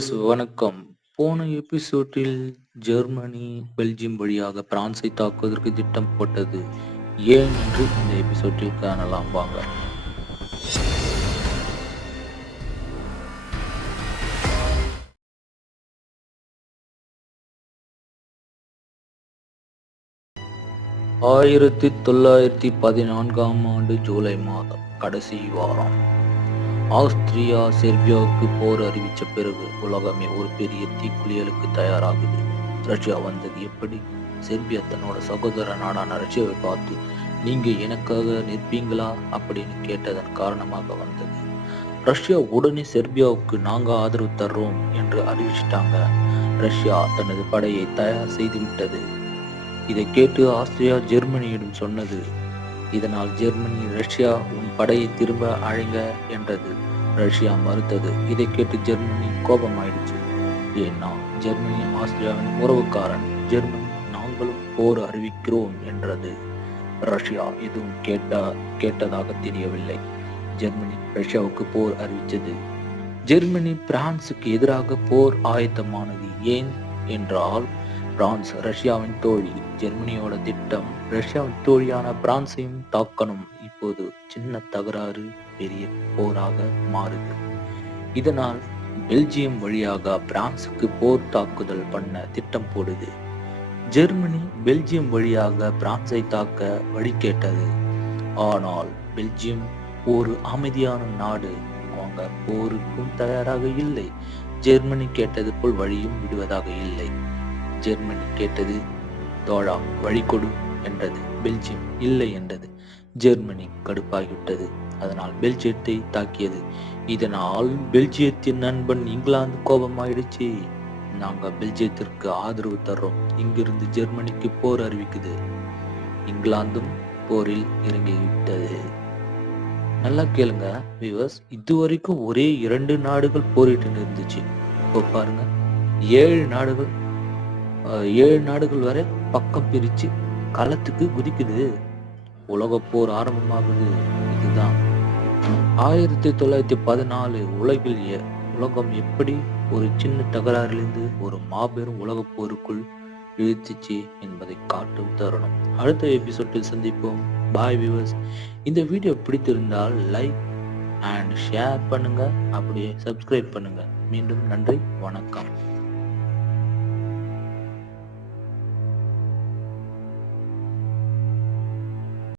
வணக்கம். போன எபிசோடில் ஜெர்மனி, பெல்ஜியம் வழியாக பிரான்சை தாக்குவதற்கு திட்டம் போட்டது ஏன் என்று இந்த எபிசோடில் காணலாம் வாங்க. ஆயிரத்தி தொள்ளாயிரத்தி பதினான்காம் ஆண்டு ஜூலை மாதம் கடைசி வாரம் ஆஸ்திரியா செர்பியாவுக்கு போர் அறிவித்த பிறகு உலகமே ஒரு பெரிய தீக்குளியலுக்கு தயாராகுது. ரஷ்யா வந்தது எப்படி? செர்பியா தன்னோட சகோதர நாடான ரஷ்யாவை பார்த்து நீங்க எனக்காக நிற்பீங்களா? அப்படின்னு கேட்டதன் காரணமாக வந்தது. ரஷ்யா உடனே செர்பியாவுக்கு நாங்க ஆதரவு தர்றோம் என்று அறிவிச்சிட்டாங்க. ரஷ்யா தனது படையை தயார் செய்து விட்டது. இதை கேட்டு ஆஸ்திரியா ஜெர்மனியிடம் சொன்னது இதனால் ஜெர்மனி ரஷ்யா உன் படையை திரும்ப அழைங்க என்றது. ரஷ்யா மறுத்தது. இதை கேட்டு ஜெர்மனி கோபமாயிடுச்சு. ஏன்னா ஜெர்மனி ஆஸ்திரியாவின் உறவுக்காரன். ஜெர்மனி நாங்களும் போர் அறிவிக்கிறோம் என்றது. ரஷ்யா எதுவும் கேட்டா கேட்டதாக தெரியவில்லை. ஜெர்மனி ரஷ்யாவுக்கு போர் அறிவித்தது ஜெர்மனி பிரான்சுக்கு எதிராக போர் ஆயத்தமானது ஏன் என்றால் பிரான்ஸ் ரஷ்யாவின் தோழி. ஜெர்மனியோட திட்டம் ரஷ்யாவின் தோழியான பிரான்ஸையும் தாக்கணும். இப்போது சின்ன தகராறு பெரிய போராக மாறுது. இதனால் பெல்ஜியம் வழியாக பிரான்சுக்கு போர் தாக்குதல் பண்ண திட்டம் போடுது. ஜெர்மனி பெல்ஜியம் வழியாக பிரான்சை தாக்க வழி கேட்டது. ஆனால் பெல்ஜியம் ஒரு அமைதியான நாடு. அவங்க போருக்கும் தயாராக இல்லை. ஜெர்மனி கேட்டது போல் வழியும் விடுவதாக இல்லை. ஜெர்மனி கேட்டது தோழா வழி கொடு என்றது. பெல்ஜியம் இல்லை என்றது. ஜெர்மனி கடுப்பாகிவிட்டது. அதனால் பெல்ஜியத்தை தாக்கியது. இதனால் பெல்ஜியத்தின் நண்பன் இங்கிலாந்து கோபமாயிடுச்சு. நாங்கள் பெல்ஜியத்திற்கு ஆதரவு தர்றோம். இங்கிருந்து ஜெர்மனிக்கு போர் அறிவிக்குது. இங்கிலாந்தும் போரில் இறங்கிவிட்டது. நல்லா கேளுங்க விவஸ் இது வரைக்கும் ஒரே இரண்டு நாடுகள் போரிட்டு இருந்துச்சு. இப்போ பாருங்க ஏழு நாடுகள் ஏழு நாடுகள் வரை பக்கம் பிரிச்சு களத்துக்கு குதிக்குது. உலகப்போர் ஆரம்பமாகுது. இதுதான். ஆயிரத்தி தொள்ளாயிரத்தி பதினாலு உலகில் உலகம் எப்படி ஒரு சின்ன தகராறிலிருந்து ஒரு மாபெரும் உலகப்போருக்குள் இழுத்துச்சு என்பதை காட்டும் தருணம். அடுத்த எபிசோட்டில் சந்திப்போம். பாய் வியூவர்ஸ் இந்த வீடியோ பிடித்திருந்தால் லைக் அண்ட் ஷேர் பண்ணுங்க. அப்படியே சப்ஸ்கிரைப் பண்ணுங்க. மீண்டும் நன்றி. வணக்கம்.